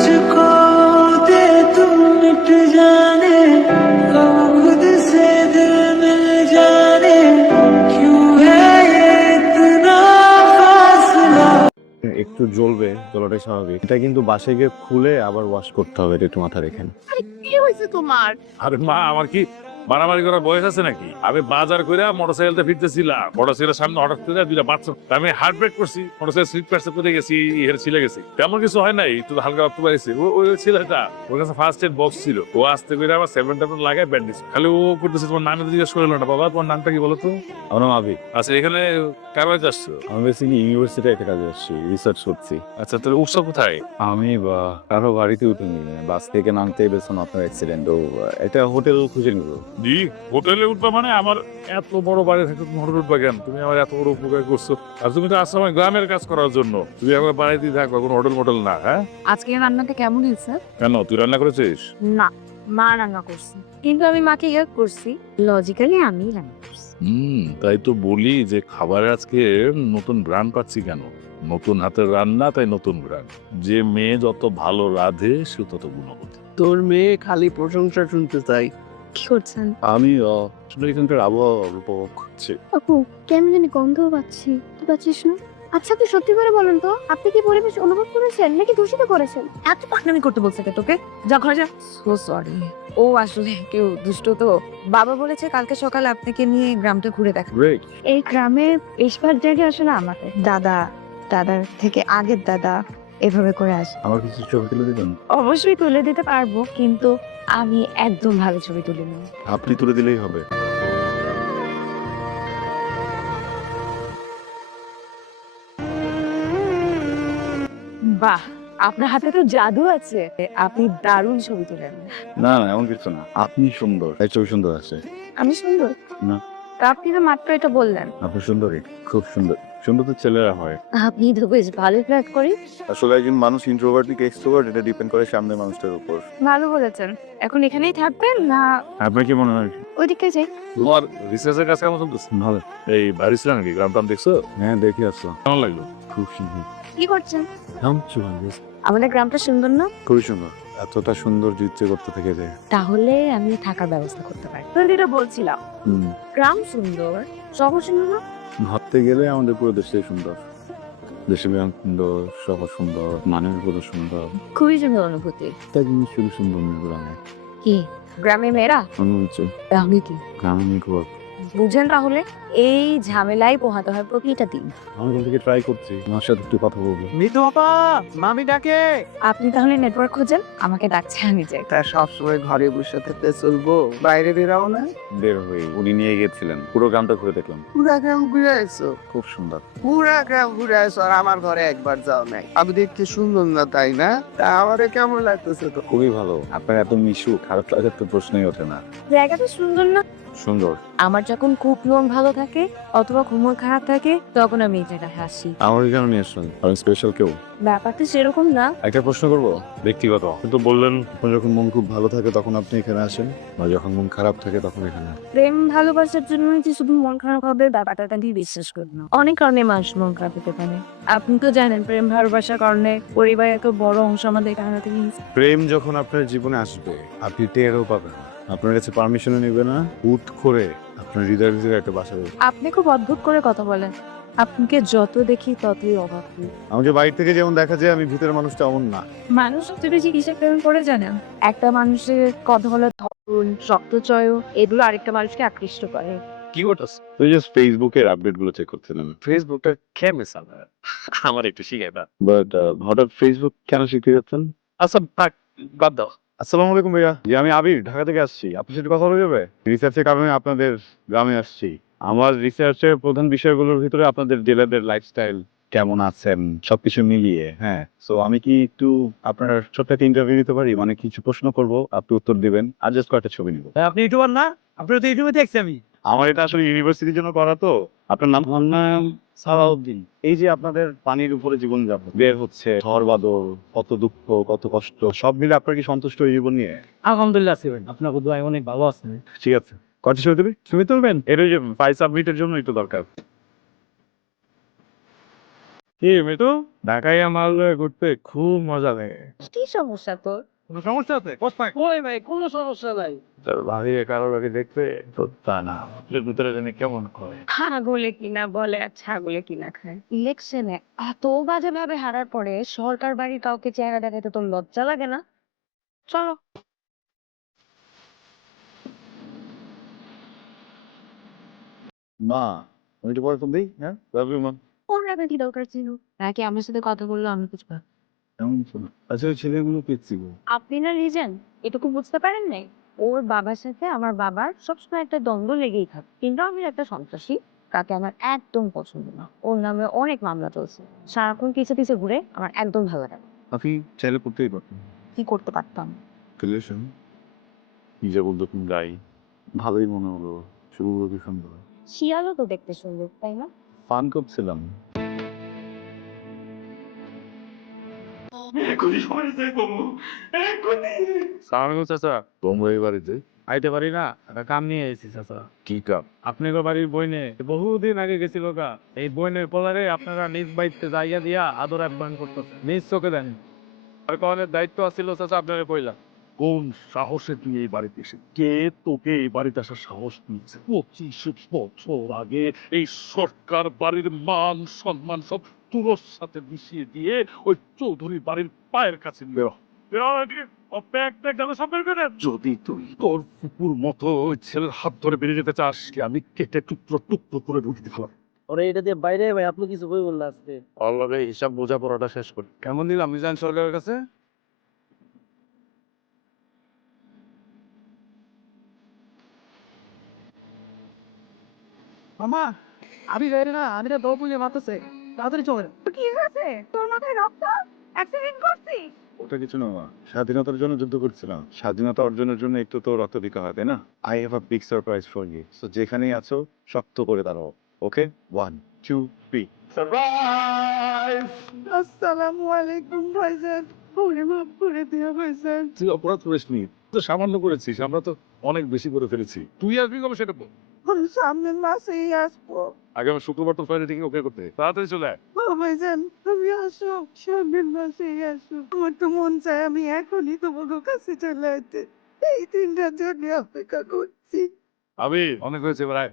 मुझको दे तू मिट जाने कब खुद से दिल मिल जाने क्यों है ये इतना फासला। একটু জ্বলবে, জ্বলাটাই স্বাভাবিক। এটা কিন্তু বাসায় গিয়ে খুলে আবার ওয়াশ করতে হবে, এটা একটু মাথায় রেখেন। আরে কি হয়েছে তোমার? আরে মা, আমার কি মারামারি করার বয়স আছে নাকি? আমি বাজার করে মোটরসাইকেলটা ফিরতেছিলাম, মোটরসাইকেলের সামনে হঠাৎ করে দুইটা বাচ্চা, আমি হার্ট ব্রেক করছি, মোটরসাইকেল স্লিপ কাটতে পড়ে গেছি, হের ছিলে গেছি। তেমন কিছু হয় নাই, একটু হালকা রক্ত পাইছে। ওই ছেলেটা, ওর কাছে ফার্স্ট এড বক্স ছিল, ও আসতে করে আমার 7 লাগায় ব্যান্ডেজ। খালি ও করতেছে, তোমার নামে তো জিজ্ঞেস করলো না। বাবা, তোমার নামটা কি বলো তো? আমার নাম আবি। আচ্ছা, এখানে কার বাড়িতে আসছো? আমি বেসিক্যালি ইউনিভার্সিটি একটা কাজে আসছি, রিসার্চ করছি। আচ্ছা, তাহলে উৎসব কোথায়? আমি বা কারো গাড়িতে উঠিনি, বাস থেকে নামতেই বেতন আপনার অ্যাক্সিডেন্ট। ও এটা হোটেল খুঁজে নিব। জি, হোটেলে উঠবা মানে? আমার এত বড় বাড়ি থাকে, তুমি হোটেলে উঠবা কেন? তুমি আমার এত বড় উপকার করছো, আর তুমি তো আসছো আমার গ্রামের কাজ করার জন্য। তুমি আমার বাড়িতেই থাকবা, কোনো হোটেল মোটেল না। হ্যাঁ, আজকে রান্নাটা কেমন হয়েছে? কেন, তুই রান্না করেছিস? না, মা রান্না করছে, কিন্তু আমি মাকে হেল্প করছি। লজিক্যালি আমি রান্না করছি। তাই তো বলি যে খাবারে আজকে নতুন ব্র্যান্ড পাচ্ছি কেন? নতুন হাতের রান্না, তাই নতুন ব্র্যান্ড। যে মেয়ে যত ভালো রাঁধে সে তত গুণবতী। তোর মেয়ে খালি প্রশংসা শুনতে চাই। কি করছেন? আমি আসলে এখানকার আবহাওয়া উপভোগ করছি। আপু কেন জানি গন্ধ পাচ্ছি। তুই পাচ্ছিস না? আচ্ছা আপনি সত্যি করে বলেন তো, আপনি কি পরিবেশ অনুভব করেছেন নাকি দূষিত করেছেন? এত পাকনামি করতে বলছে কে তোকে? যা ঘরে যা। So sorry. ও আসলে কেউ দুষ্ট তো। বাবা বলেছে কালকে সকালে আপনাকে নিয়ে গ্রামটা ঘুরে দেখা। গ্রেট। এই গ্রামে বেশিরভাগ জায়গায় আসলে আমাদের দাদা, দাদার থেকে আগের দাদা এভাবে করে আসে। আমার কিছু ছবি তুলে দিবেন? অবশ্যই তুলে দিতে পারবো, কিন্তু আমি একদম ভালো ছবি তুলি না। আপনি তুলে দিলেই হবে। বাহ, আপনার হাতে তো জাদু আছে। আপনি দারুণ ছবি তোলেন। না না, এমন কিছু না, আপনি সুন্দর, এই ছবি সুন্দর আছে। আমি সুন্দর? না। তা আপনি তো মাত্র এটা বললেন। আপনি সুন্দরী, খুব সুন্দর। সুন্দর তো ছেলেরা হয়। আপনি তো বেশ ভালো ফ্ল্যাট করি। আসলে একজন মানুষ ইন্ট্রোভার্ট থেকে এক্সট্রোভার্ট, এটা ডিপেন্ড করে সামনের মানুষটার উপর। ভালো বলেছেন। এখন এখানেই থাকবেন না আপনার কি মনে হয়? ওইদিকে যাই? তোমার রিসার্চের কাছে কেমন চলতেছে? ভালো। এই বাড়ি ছিল নাকি? গ্রাম টাম দেখছো? হ্যাঁ, দেখে আসছো। কেমন লাগলো? খুব সুন্দর। কি করছেন? সুন্দর, আমাদের গ্রামটা সুন্দর না? খুবই সুন্দর। এতটা সুন্দর ইচ্ছে করতে থেকে যায়। তাহলে আমি থাকার ব্যবস্থা করতে পারি। যেটা বলছিলাম, গ্রাম সুন্দর, শহর সুন্দর না? ভাবতে গেলে আমাদের পুরো দেশটাই সুন্দর। দেশের গ্রাম সুন্দর, শহর সুন্দর, মানুষ পুরো সুন্দর। খুবই সুন্দর অনুভূতি। একটা জিনিস শুধু সুন্দর নেই গ্রামে। কি? গ্রামের মেয়েরা? মনে হচ্ছে তাহলে কি গ্রামে খুব। বুঝেন তাহলে, এই ঝামেলায় পোহাতে হয় প্রতিটা দিন। আমি ওখান থেকে ট্রাই করছি, আমার সাথে একটু কথা বলবো। মিতু আপা, মামি ডাকে। আপনি তাহলে নেটওয়ার্ক খোঁজেন, আমাকে ডাকছে, আমি যাই। তা সবসময় ঘরে বসে থাকতে চলবো? বাইরে বেরাও না? বের হয়ে উনি নিয়ে গেছিলেন, পুরো গ্রামটা ঘুরে দেখলাম। পুরা গ্রাম ঘুরে আসছো? খুব সুন্দর। পুরা গ্রাম ঘুরে আসছো আর আমার ঘরে একবার যাও নাই। আমি দেখতে সুন্দর না, তাই না? তা আমারে কেমন লাগতেছে তো? খুবই ভালো। আপনার এত মিশুক, খারাপ লাগার তো প্রশ্নই ওঠে না। জায়গাটা সুন্দর না? সুন্দর। আমার যখন খুব মন ভালো থাকে অথবা খুব মন খারাপ থাকে, তখন আমি এই জায়গায় হাসি। আমার কেন নিয়ে আসলেন? আমি স্পেশাল কেউ? ব্যাপারটা সেরকম না। একটা প্রশ্ন করবো, ব্যক্তিগত। কিন্তু বললেন আপনার যখন মন খুব ভালো থাকে তখন আপনি এখানে আসেন, আর যখন মন খারাপ থাকে তখন এখানে। প্রেম ভালোবাসার জন্য যে শুধু মন খারাপ হবে, ব্যাপারটা আমি বিশ্বাস করি না। অনেক কারণে মানুষ মন খারাপ হতে পারে। আপনি তো জানেন, প্রেম ভালোবাসার কারণে পরিবারের এত বড় অংশ আমাদের এখানে থেকে গেছে। প্রেম যখন আপনার জীবনে আসবে আপনি টেরও পাবেন না, আপনার কাছে পারমিশনও নেবে না, হুট করে আপনার হৃদয়ের ভিতরে একটা বাসা বাঁধবে। আপনি খুব অদ্ভুত করে কথা বলেন। আপনাকে যত দেখি ততই অবাক হই। আমাকে বাইরে থেকে যেমন দেখা যায়, আমি ভিতরের মানুষটা এমন না। মানুষ সবচেয়ে বেশি কিসে প্রেম করে জানেন? একটা মানুষের কথা বলার ধরন, শব্দচয়, এগুলো আরেকটা মানুষকে আকৃষ্ট করে। কি করতেছ? তুই জাস্ট ফেসবুকের আপডেট গুলো চেক করছিলাম। ফেসবুকটা কেমনে চালা? আমার একটু শিখাই না। বাট হঠাৎ ফেসবুক কেন শিখতে যাচ্ছেন? আচ্ছা থাক, বাদ দাও। আসসালামু আলাইকুম ভাইয়া। জি, আমি আবির, ঢাকা থেকে আসছি। আপনার সাথে কথা হয়ে যাবে? রিসার্চের কারণে আপনাদের গ্রামে আসছি। আমার রিসার্চের প্রধান বিষয়গুলোর ভিতরে আপনাদের জেলেদের লাইফস্টাইল কেমন আছেন সবকিছু মিলিয়ে। হ্যাঁ, সো আমি কি একটু আপনার ছোট্ট একটা ইন্টারভিউ নিতে পারি? মানে কিছু প্রশ্ন করব, আপনি উত্তর দিবেন, আর জাস্ট কয়েকটা ছবি নিব। আপনি ইউটিউবার না? আপনার তো ইউটিউবে দেখছি আমি। আমার এটা আসলে ইউনিভার্সিটির জন্য করা তো। আপনার নাম? আমার নাম সালাউদ্দিন। এই যে আপনাদের পানির উপরে জীবনযাপন বের হচ্ছে, ঝড় বাদল, কত দুঃখ, কত কষ্ট, সব মিলে আপনার কি সন্তুষ্ট এই জীবন নিয়ে? আলহামদুলিল্লাহ আছি ভাই, আপনার দোয়ায় অনেক ভালো আছেন। ঠিক আছে, কয়টা ছবি তুলবি? ছবি তুলবেন? এটা ওই যে ফাইল সাবমিটের জন্য একটু দরকার। কি মিটু, ঢাকায় আমার ঘুরতে খুব মজা লাগে। কি সমস্যা তোর? কোনো সমস্যা আছে? কোথায়? ওই ভাই কোনো সমস্যা নাই। ভাবি কারোর আগে দেখতে তো তা না, ওর ভিতরে জানি কেমন করে। ছাগলে কিনা বলে আর ছাগলে কিনা খায়। ইলেকশনে এত বাজে ভাবে হারার পরে সরকার বাড়ি কাউকে চেহারা দেখাতে তোর লজ্জা লাগে না? চলো। মা, আমি একটু পরে ফোন দিই, হ্যাঁ? লাভ ইউ মা। ওর আবার কি দরকার ছিল? নাকি আমার সাথে কথা বললো আমি কিছু ভাব- এমন শোনো। আচ্ছা ওই ছেলেগুলো পেয়েছি গো। আপনি না রিজেন এটুকু বুঝতে পারেন নাই? ওর বাবার সাথে আমার বাবার সবসময় একটা দ্বন্দ্ব লেগেই থাকে, কিন্তু আমি একটা সন্ত্রাসী তাকে আমার একদম পছন্দ না। ওর নামে অনেক মামলা চলছে, সারাক্ষণ পিছে পিছে ঘুরে, আমার একদম ভালো লাগে না। আপনি চাইলে করতেই পারতেন। কি করতে পারতাম? রিলেশন কি যে বলতো তুমি গাই, ভালোই মনে হলো, শুরু কি সুন্দর। শিয়ালও তো দেখতে সুন্দর, তাই না? ফান করছিলাম। সালামালাইকুম চাচা। তোমরা এই বাড়িতে আইতে পারি না, একটা কাম নিয়ে এসেছি চাচা। কি কাম? আপনার বাড়ির বইনে বহুদিন আগে গেছিল গা, এই বইনের পোলারে আপনারা নিজ বাড়িতে জায়গা দিয়া আদর আপ্যায়ন করতেছে, নিজ চোখে দেন। আর কনের দায়িত্ব আছিল চাচা আপনার কইলা। কোন সাহসে তুই এই বাড়িতে এসে, কে তোকে এই বাড়িতে আসার সাহস দিয়েছে? 25 বছর আগে এই সরকার বাড়ির মান সম্মান সব তোর সাথে মিশিয়ে দিয়ে ওই চৌধুরী বাড়ির পায়ের কাছে নিয়ে যদি তুই তোর কুকুর মতো ওই ছেলের হাত ধরে বেরিয়ে যেতে চাস, আমি কেটে টুকরো টুকরো করে ঢুকে দিতে পারবো। ওরে এটা দিয়ে বাইরে ভাই আপনি কিছু বলবেন না আজকে। অলরেডি হিসাব বোঝাপড়াটা শেষ করি। কেমন দিলাম মিজান সরকারের কাছে? মামা আমি বাইরে না, আমি না দৌড় বুঝে মারতেছে, তাড়াতাড়ি চলেন। কি আছে তোর মাথায় রক্ত? অ্যাক্সিডেন্ট করছিস? ওটা কিছু না মা, স্বাধীনতার জন্য যুদ্ধ করছিলাম। স্বাধীনতা অর্জনের জন্য একটু তো রক্ত দিতে হয়, তাই না? I have a big surprise for you. So যেখানেই আছো শক্ত করে দাঁড়াও। Okay, 1 2 3 surprise. আসসালামু আলাইকুম ভাইজান, ওরে মাফ করে দিও ভাইজান। তুই অপরাধ করিসনি, তো সামান্য করেছিস, আমরা তো অনেক বেশি করে ফেলেছি। তুই আসবি কবে সেটা বল। আমি সামনের মাসেই আসবো। আগামী শুক্রবার তো ফ্লাইট টিকিট ওকে করতে, তাড়াতাড়ি চলে আয়। ভাইজান তুমি আসো, সামনের মাসেই আসো। আমার তো মন চায় আমি এখনই তোমাদের কাছে চলে আসতে। এই দিনটার জন্য অপেক্ষা করছি। আবির, অনেক হয়েছে, এবার আয়।